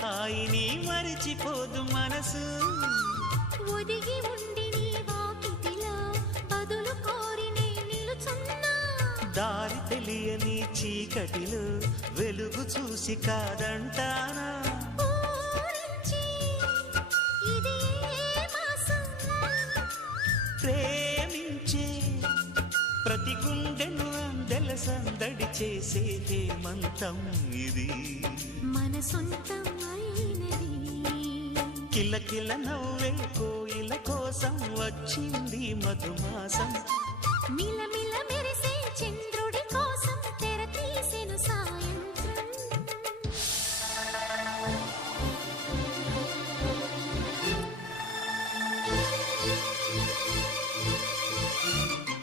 హాయిని మరిచిపోదు మనసు ఒదిగి ఉండి నీ వాకిటిలో బదులు కోరి నే నిలుచున్నా దారి తెలియని చీకటిలో వెలుగు చూసి కాదంటానా ప్రేమించే ప్రతి గుండెను అందెల సందడి చేసే హేమంతం ఇది మన సొంతం అయినది కిలకిల నవ్వే కోయిల కోసం వచ్చింది మధుమాసం